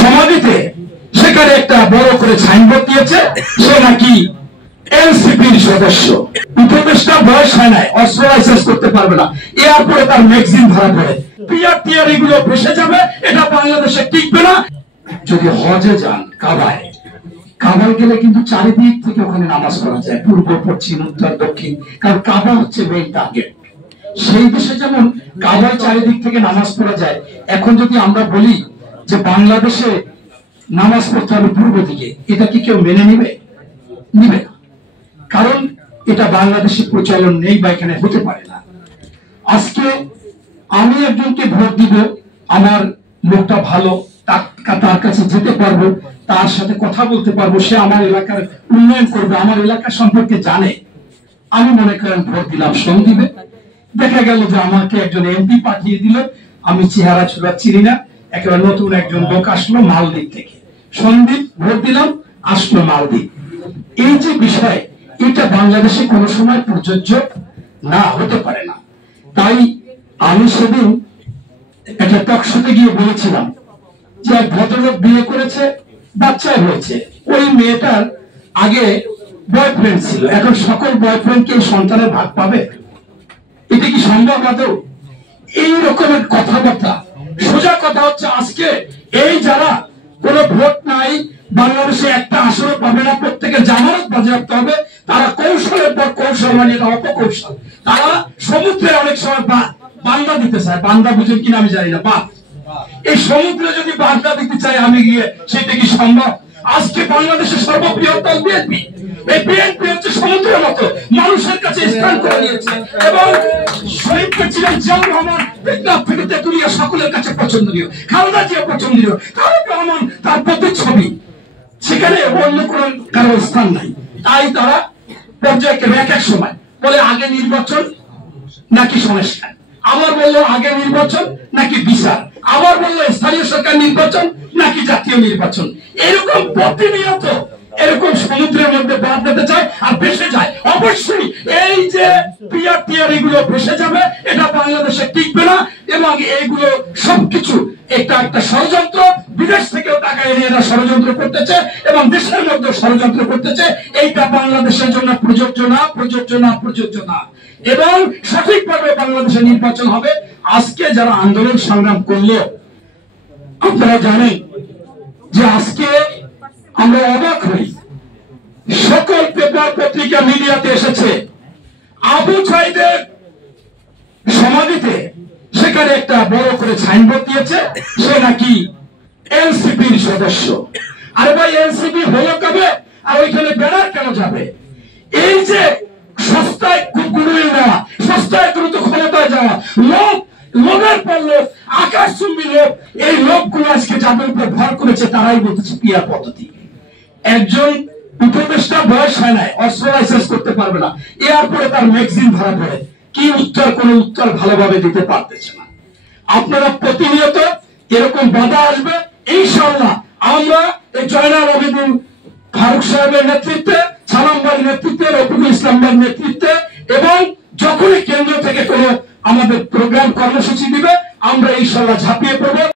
সমাধিতে সেখানে একটা বড় করে সাইনবোর্ড দিয়েছে, সে নাকি এনসিপির সদস্য। উপদেষ্টা বয়স হয় নাই, অস্ত্র লাইসেন্স করতে পারবে না, এরপরে তার ম্যাগজিন ধরা পড়ে, পিআর টিআর এগুলো ভেসে যাবে, এটা বাংলাদেশে টিকবে না। যদি হজে যান কাবায় গেলে কিন্তু চারিদিক থেকে ওখানে নামাজ পড়া যায়, পূর্ব পশ্চিম উত্তর দক্ষিণ, কারণ কাবা হচ্ছে মেইন টার্গেট। সেই দেশে যেমন কাবায় চারিদিক থেকে নামাজ পড়া যায়, এখন যদি আমরা বলি যে বাংলাদেশে নামাজ পড়তে হবে পূর্ব দিকে, এটা কি কেউ মেনে নিবে? নিবে না, কারণ এটা বাংলাদেশে প্রচলন নেই বা এখানে হতে পারে না। আজকে আমি একজনকে ভোট দিব, আমার লোকটা ভালো, তার কাছে যেতে পারবো, তার সাথে কথা বলতে পারবো, সে আমার এলাকার উন্নয়ন করবে, আমার এলাকা সম্পর্কে জানে, আমি মনে করেন ভোট দিলাম সন্দীপে। দেখা গেল যে আমাকে একজন এমপি পাঠিয়ে দিল, আমি চেহারা ছোড়া চিনি না, একেবারে নতুন একজন লোক আসলো মালদ্বীপ থেকে, সন্দীপ ভোট দিলাম, আসলো মালদ্বীপ। এই যে বিষয়, এটা বাংলাদেশে কোনো সময় প্রযোজ্য না, হতে পারে না। তাই আমি সেদিন একটা টকশোতে গিয়ে বলেছিলাম যে এক ভদ্রলোক বিয়ে করেছে, বাচ্চা হয়েছে, ওই মেয়েটার আগে বয়ফ্রেন্ড ছিল, এখন সকল বয়ফ্রেন্ডকে সন্তানের ভাগ পাবে? এটা কি সম্ভব আদৌ? এই রকমের কথাবার্তা। সোজা কথা হচ্ছে, আজকে এই যারা কোনো ভোট নাই, বাংলাদেশে একটা আসনও পাবে না, প্রত্যেকের জামানত বাজেয়াপ্ত হবে, তারা কৌশলের পর কৌশল, মানে এটা অপকৌশল। তারা সমুদ্রে অনেক সময় বান্দা দিতে চায়, বান্দা বুঝেন কিনা আমি জানি না, বাদ। এই সমুদ্রে যদি বান্দা দিতে চাই আমি গিয়ে, সেটা কি সম্ভব? আজকে বাংলাদেশের সর্ববৃহৎ দল বিএনপি, এই বিএনপি হচ্ছে সমুদ্রের মতো মানুষের কাছে স্থান করে নিয়েছে, এবং শহীদ প্রেসিডেন্ট জিয়াউর রহমান বিপ্লব থেকে তেতুলিয়া সকলের কাছে পছন্দনীয়, খালেদা জিয়া পছন্দনীয়, তারেক রহমান তার প্রতিচ্ছবি, সেখানে অন্য কোন কারো স্থান নাই। তাই তারা পর্যায়ক্রমে এক এক সময় বলে আগে নির্বাচন নাকি সংস্কার, আবার বললো আগে নির্বাচন নাকি বিচার, আবার বললো স্থানীয় সরকার নির্বাচন নাকি জাতীয় নির্বাচন। এরকম প্রতিনিয়ত এরকম সমুদ্রের মধ্যে বাদ দিতে চায় আর ভেসে যায়। অবশ্যই এই যে পিআর টিআর এগুলো ভেসে যাবে, এটা বাংলাদেশে টিকবে না, এবং এইগুলো সবকিছু একটা ষড়যন্ত্র। বিদেশ থেকেও টাকা এনে এরা ষড়যন্ত্র করতেছে এবং দেশের মধ্যে ষড়যন্ত্র করতেছে। এইটা বাংলাদেশের জন্য প্রযোজ্য না, প্রযোজ্য না, প্রযোজ্য না। এবং সঠিকভাবে বাংলাদেশে নির্বাচন হবে। আজকে যারা আন্দোলন সংগ্রাম করলো, আপনারা জানেন যে আজকে আমরা অবাক হই, সকল পেপার পত্রিকা মিডিয়াতে এসেছে আবু সাইদের সমাধিতে সেখানে একটা বড় করে সাইনবোর্ড দিয়েছে, সে নাকি এনসিপির সদস্য। আরে ভাই, এনসিপি হলো কবে? আর ওইখানে ব্যানার কেন যাবে? এই যে সস্তায় গুড়িয়ে নেওয়া, সস্তায় দ্রুত ক্ষমতায় যাওয়া, লোভের পর লোভ, আকাশচুম্বী লোভ, এই লোভগুলো আজকে যাদের উপর ভর করেছে তারাই বলতেছে পিআর পদ্ধতি। একজন উপদেষ্টা বয়স হয় নাই, অস্ত্র লাইসেন্স করতে পারবে না, এরপরে তার ম্যাগজিন ধরা পড়ে, কি উত্তর, কোন উত্তর ভালোভাবে দিতে পারতেছে না। আপনারা প্রতিনিয়ত এরকম বাধা আসবে, ইনশাআল্লাহ আমরা এই জয়নাল আবেদিন ফারুক সাহেবের নেতৃত্বে, সালাম ভাইয়ের নেতৃত্বে, রফিকুল ইসলাম ভাইয়ের নেতৃত্বে, এবং যখনই কেন্দ্র থেকে কোনো আমাদের প্রোগ্রাম কর্মসূচি দিবে, আমরা ইনশাআল্লাহ ঝাঁপিয়ে পড়বো।